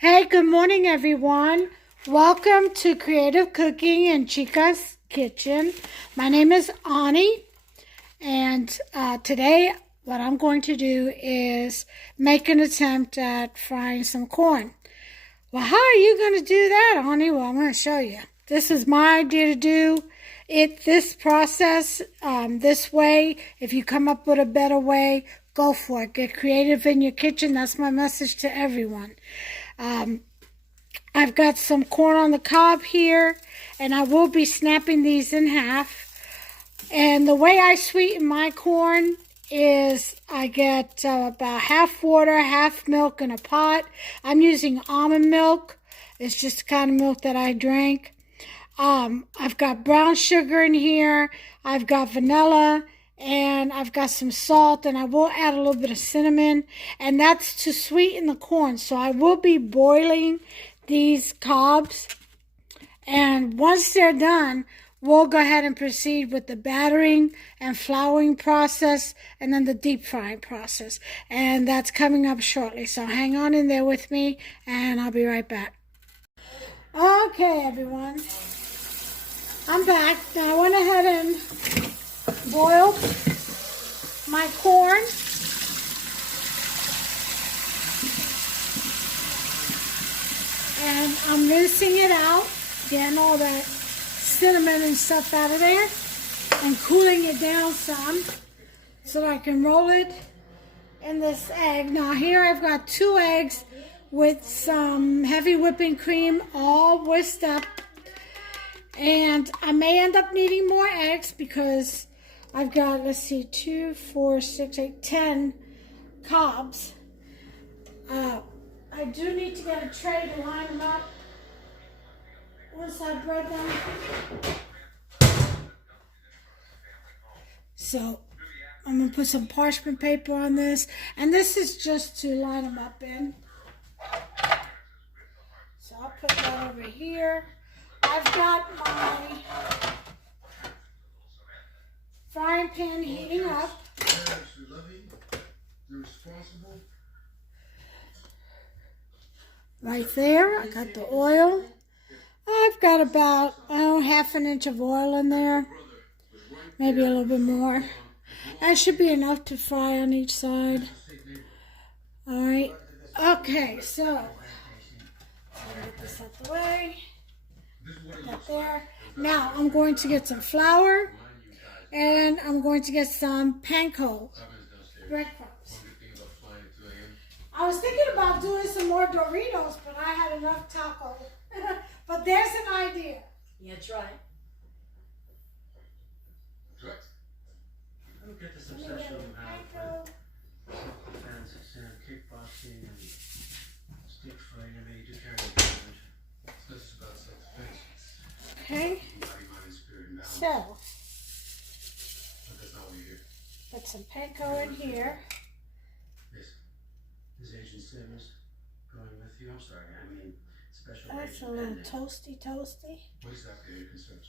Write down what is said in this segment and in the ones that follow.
Hey, good morning, everyone. Welcome to Creative Cooking in Chica's Kitchen. My name is Ani, and today what I'm going to do is make an attempt at frying some corn. Well, how are you going to do that, Ani? Well, I'm going to show you. This is my idea to do it this process this way. If you come up with a better way, go for it. Get creative in your kitchen. That's my message to everyone. I've got some corn on the cob here, and I will be snapping these in half. And the way I sweeten my corn is I get about half water, half milk in a pot. I'm using almond milk. It's just the kind of milk that I drink. I've got brown sugar in here. I've got vanilla, and I've got some salt, and I will add a little bit of cinnamon, and that's to sweeten the corn. So I will be boiling these cobs, and once they're done, we'll go ahead and proceed with the battering and flouring process, and then the deep frying process, and that's coming up shortly. So hang on in there with me, and I'll be right back. Okay, everyone, I'm back. Now I went ahead and boiled my corn. And I'm rinsing it out, getting all that cinnamon and stuff out of there, and cooling it down some so that I can roll it in this egg. Now here I've got 2 eggs with some heavy whipping cream all whisked up. And I may end up needing more eggs because I've got, let's see, 2, 4, 6, 8, 10 cobs. I do need to get a tray to line them up once I bread them. So I'm going to put some parchment paper on this, and this is just to line them up in. So I'll put that over here. I've got my frying pan heating up. Right there, I got the oil. I've got about, half an inch of oil in there. Maybe a little bit more. That should be enough to fry on each side. Alright, okay, so I'll get this out the way. Put that there. Now I'm going to get some flour, and I'm going to get some panko breadcrumbs. I was thinking about doing some more Doritos, but I had enough taco. But there's an idea. Yeah, try. Let me get this obsession out with fancy sand, kickboxing, and stick fighting. I mean, you do carry the damage. This is about self-defense. Okay. So, put some panko in here. Is Asian Sims going with you? I'm sorry, I mean special. That's a little toasty. What exactly are your concerns?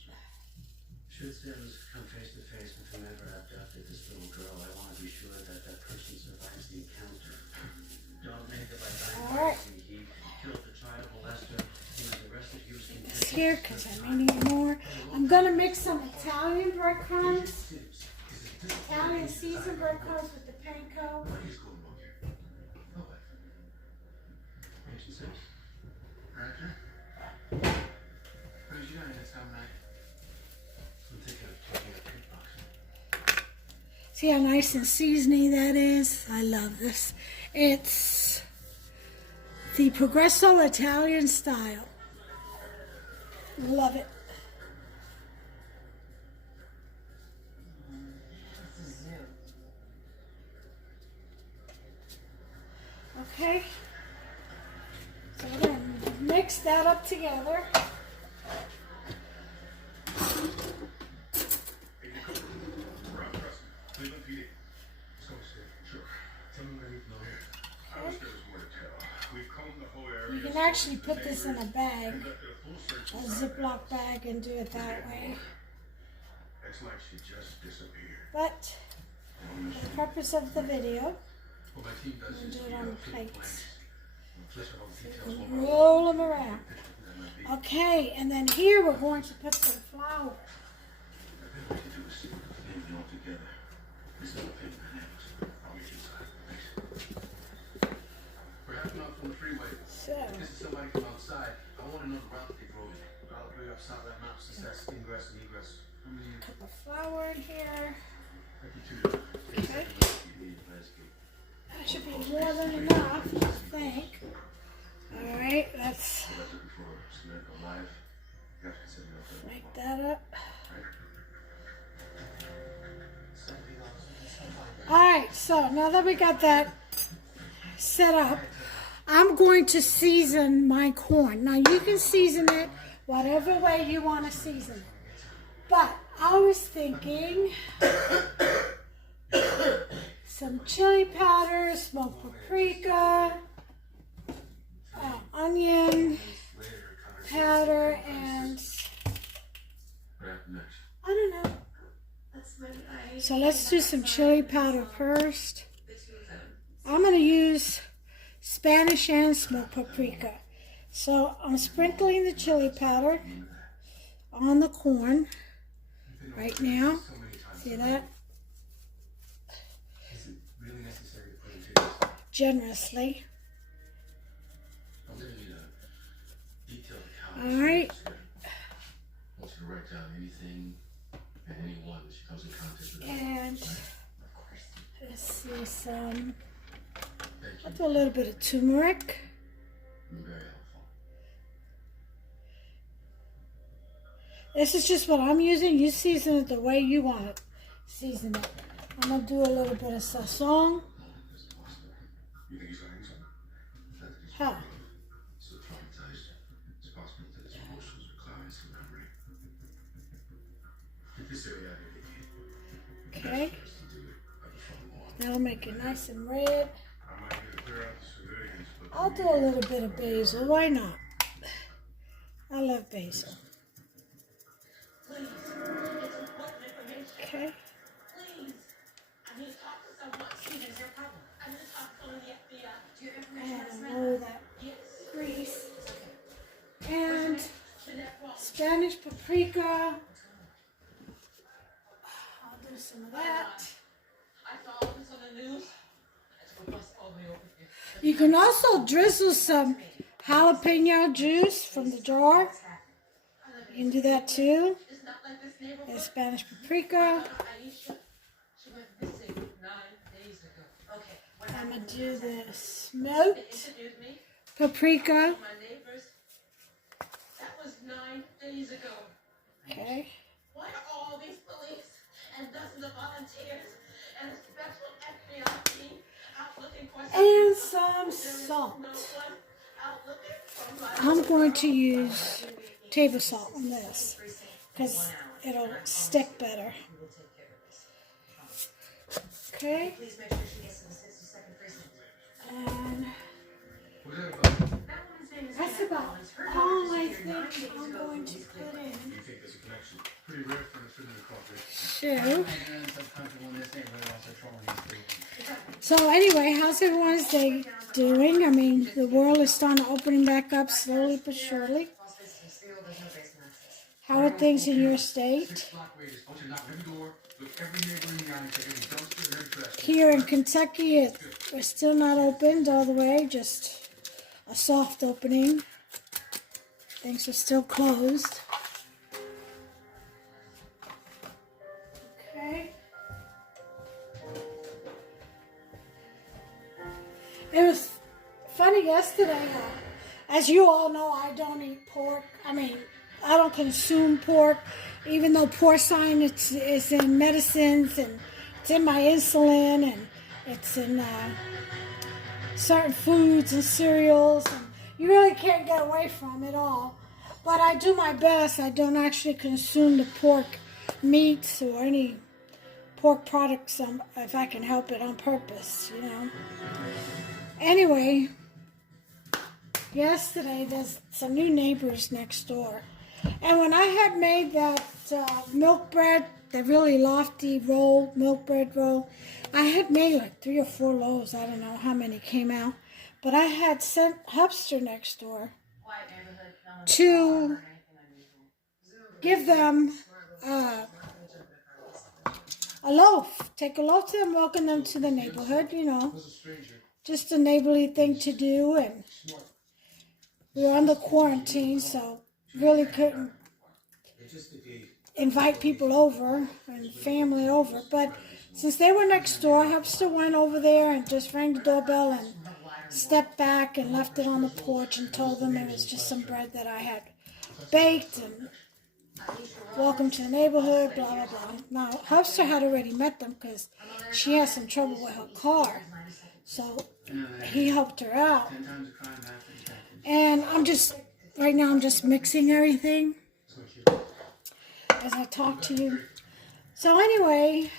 Should Sims come face to face with whomever abducted this little girl, I want to be sure that that person survives the encounter. Don't make it like I did. He killed the child molester. He was arrested. He was convicted. It's here because I may need more. I'm going to mix some Italian breadcrumbs. Italian seasoned breadcrumbs with the panko. See how nice and seasony that is? I love this. It's the Progresso Italian style. Love it. Okay. So I'm going to mix that up together. You can actually put this in a bag, a Ziploc bag, and do it that way. But for the purpose of the video, I'm going to do it on the plates. Roll them around. Okay, and then here we're going to put some flour. We're half out from the freeway. So, In case somebody come outside, I want to know the route that they drove in. I'll bring up south of that map since that's ingress and egress. cup of flour in here. Okay. That should be more than enough, I think. Alright, let's make that up. Alright, so now that we got that set up, I'm going to season my corn. Now you can season it whatever way you want to season it. But I was thinking some chili powder, smoked paprika, onion powder, and I don't know. So let's do some chili powder first. I'm going to use Spanish and smoked paprika. So I'm sprinkling the chili powder on the corn right now. See that? Generously. Alright. I want you to write down anything and anyone that she comes in contact with. And let's see some. I'll do a little bit of turmeric. Very helpful. This is just what I'm using. You season it the way you want it. Season it. I'm going to do a little bit of sazon. You think he's lying something? How? So traumatized. It's possible that his emotions are clouding some memory. Get this area out of here, Okay. That'll make it nice and red. I'll do a little bit of basil. Why not? I love basil. Okay. And roll that grease. And Spanish paprika. I'll do some of that. You can also drizzle some jalapeno juice from the jar. You can do that too. And Spanish paprika. I'm going to do the smoked paprika. Okay. Why are all these police and dozens of volunteers and a special FBI team out looking for And some salt. I'm going to use table salt on this because it'll stick better. Okay. And that's about all I think I'm going to put in. You think there's a connection? Pretty rare for the film to cooperate. So anyway, how's everyone's day doing? I mean, the world is starting to opening back up slowly but surely. How are things in your state? Here in Kentucky, we're still not opened all the way, just a soft opening. Things are still closed. Okay. It was funny yesterday. As you all know, I don't eat pork. I don't consume pork, even though porcine is in medicines and it's in my insulin and it's in certain foods and cereals. And you really can't get away from it all. But I do my best. I don't actually consume the pork meats or any pork products if I can help it on purpose, you know. Anyway, yesterday there's some new neighbors next door. And when I had made that milk bread, the really lofty milk bread roll, I had made like 3 or 4 loaves. I don't know how many came out. But I had sent Hubster next door Quiet neighborhood, no one's to or anything unusual. give them a loaf. Take a loaf to them, welcome them to the neighborhood, you know. Just a neighborly thing to do. And we were under quarantine, so really couldn't invite people over and family over. But since they were next door, Hubster went over there and just rang the doorbell and stepped back and left it on the porch and told them it was just some bread that I had baked and welcome to the neighborhood, blah, blah, blah. Now, Hubster had already met them because she had some trouble with her car. So he helped her out. And right now I'm just mixing everything as I talk to you. So anyway,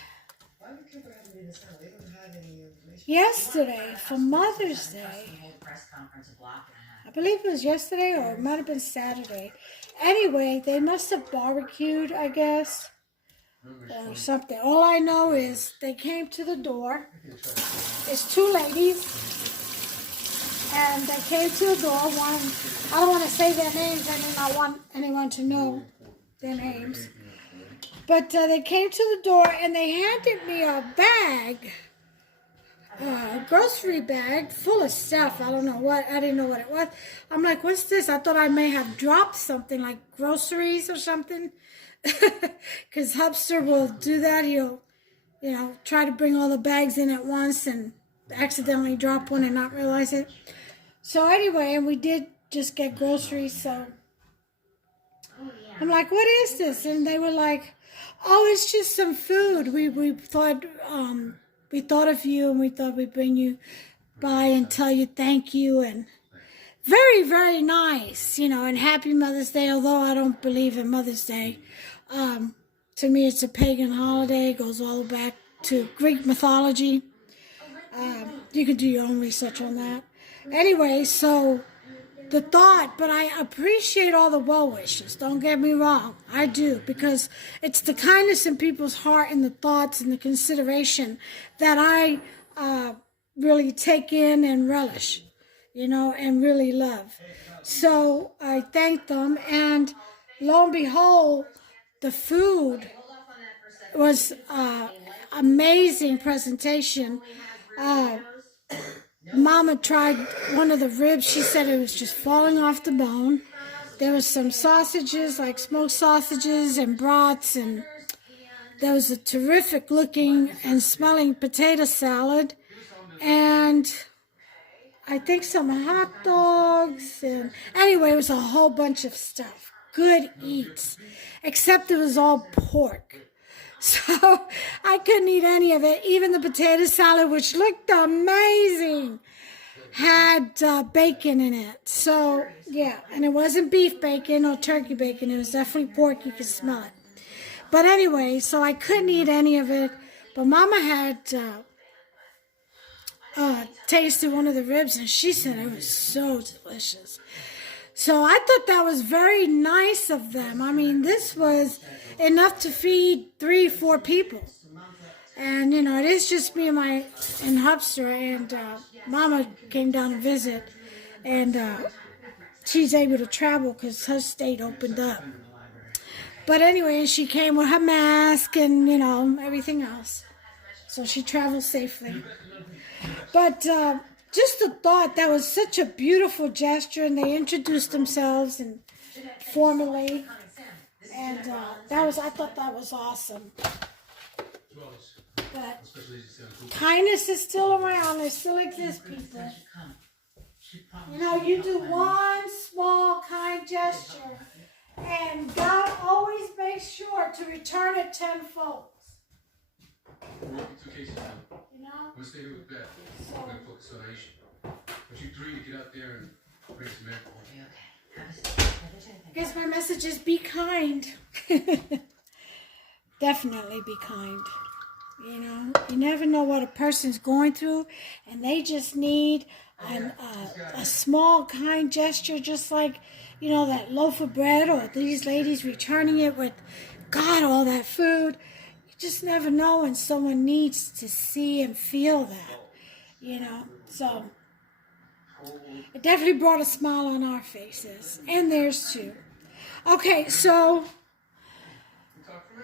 yesterday, for Mother's Day, I believe it was yesterday or it might have been Saturday. Anyway, they must have barbecued, I guess, or something. All I know is they came to the door. It's two ladies, and they came to the door. One, I don't want to say their names. I do not want anyone to know their names. But they came to the door, and they handed me a bag, a grocery bag full of stuff. I don't know what. I didn't know what it was. I'm like, what's this? I thought I may have dropped something, like groceries or something. Because Hubster will do that. He'll, try to bring all the bags in at once and accidentally drop one and not realize it. So anyway, and we did just get groceries, so I'm like, what is this? And they were like, oh, it's just some food. We thought of you, and we thought we'd bring you by and tell you thank you, and very, very nice, and happy Mother's Day, although I don't believe in Mother's Day. To me, it's a pagan holiday. It goes all back to Greek mythology. You can do your own research on that. Anyway, so the thought, but I appreciate all the well wishes. Don't get me wrong. I do, because it's the kindness in people's heart and the thoughts and the consideration that I really take in and relish, and really love. So I thank them, and lo and behold, the food was amazing presentation. Mama tried one of the ribs. She said it was just falling off the bone. There was some sausages, like smoked sausages and brats, and there was a terrific looking and smelling potato salad, and I think some hot dogs, and anyway, it was a whole bunch of stuff. Good eats, except it was all pork. So I couldn't eat any of it. Even the potato salad, which looked amazing, had bacon in it. So, yeah, and it wasn't beef bacon or turkey bacon. It was definitely pork. You could smell it. But anyway, so I couldn't eat any of it. But Mama had tasted one of the ribs, and she said it was so delicious. So I thought that was very nice of them. I mean, this was enough to feed 3-4 people. And, it is just me and Hubster, and Mama came down to visit, and she's able to travel because her state opened up. But anyway, she came with her mask and, everything else. So she traveled safely. But just the thought, that was such a beautiful gesture, and they introduced themselves and formally, and I thought that was awesome. But kindness is still around. It still exists, people. You do one small kind gesture, and God always makes sure to return it tenfold. We'll stay here with Beth. We're going to focus on Aisha. But you three to get out there and bring some alcohol. I guess my message is be kind. Definitely be kind. You never know what a person's going through, and they just need a small kind gesture, just like, that loaf of bread, or these ladies returning it with, God, all that food. Just never know when someone needs to see and feel that, So It definitely brought a smile on our faces. And theirs too. Okay, so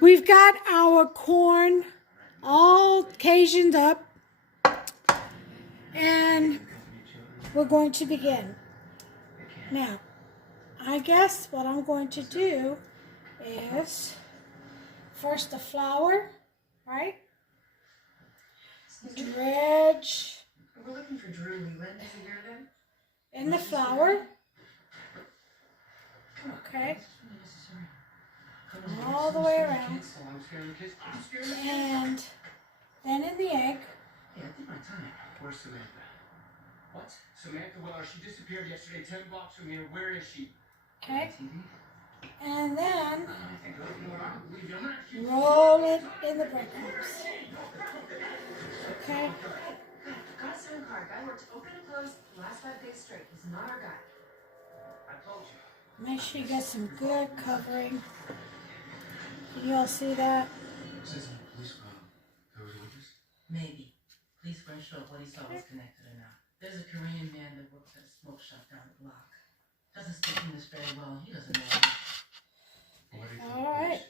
we've got our corn all Cajuned up. And we're going to begin. Now, I guess what I'm going to do is first the flour, right? Dredge. We're looking for Drew Leland. Is he here then? In the flour. Okay. All the way around. And then in the egg. Yeah, I did my time. Where's Samantha? What? Samantha? Well, she disappeared yesterday 10 blocks from here. Where is she? Okay. And then TV? roll it in the breadcrumbs. Okay. Got a SIM card. Guy worked open and close the last 5 days straight. He's not our guy. I told you. Make sure you get some good covering. Can you all see that? Says in the police those images? Maybe. Police weren't sure if what he saw was connected or not. There's a Korean man that works at a smoke shop down the block. Doesn't speak English very well. He doesn't know. Why do you think All right.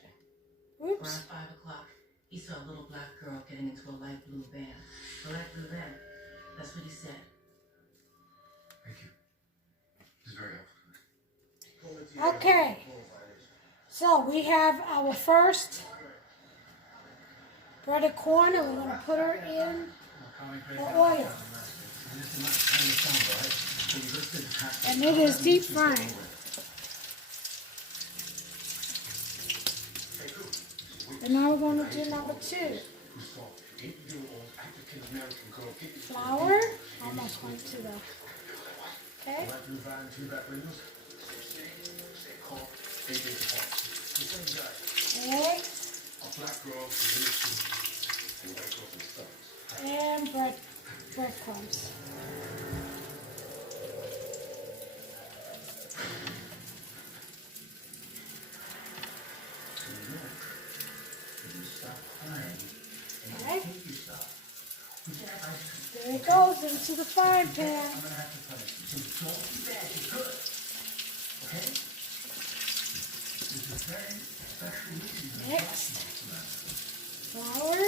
Oops. Around 5 o'clock, he saw a little black girl getting into a light blue van. A light blue van. That's what he said. Thank you. This is very helpful. Okay. So we have our first breaded corn, and we're going to put her in the oil. And it is deep frying. And now we're going to do number 2. Flour. Almost went to the... Okay. Eggs. And breadcrumbs. Okay. There it goes into the frying pan. Next, flour.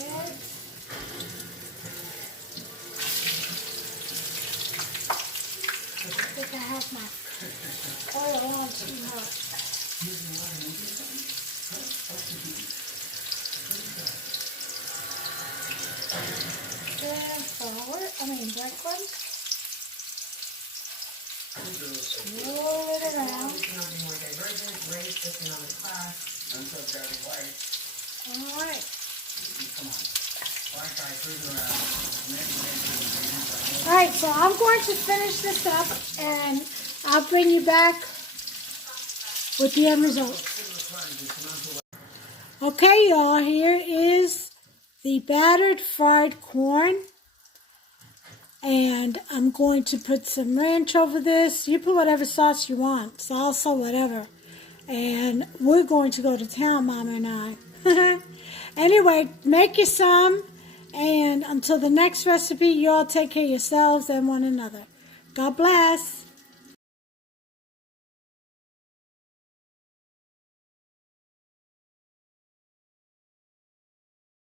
Eggs. I think I have my oil on too hot. And breadcrumbs. Roll it around. Alright. Alright, so I'm going to finish this up and I'll bring you back with the end result. Okay, y'all, here is the battered fried corn. And I'm going to put some ranch over this. You put whatever sauce you want, salsa, whatever. And we're going to go to town, Mama and I. Anyway, make you some. And until the next recipe, you all take care of yourselves and one another. God bless.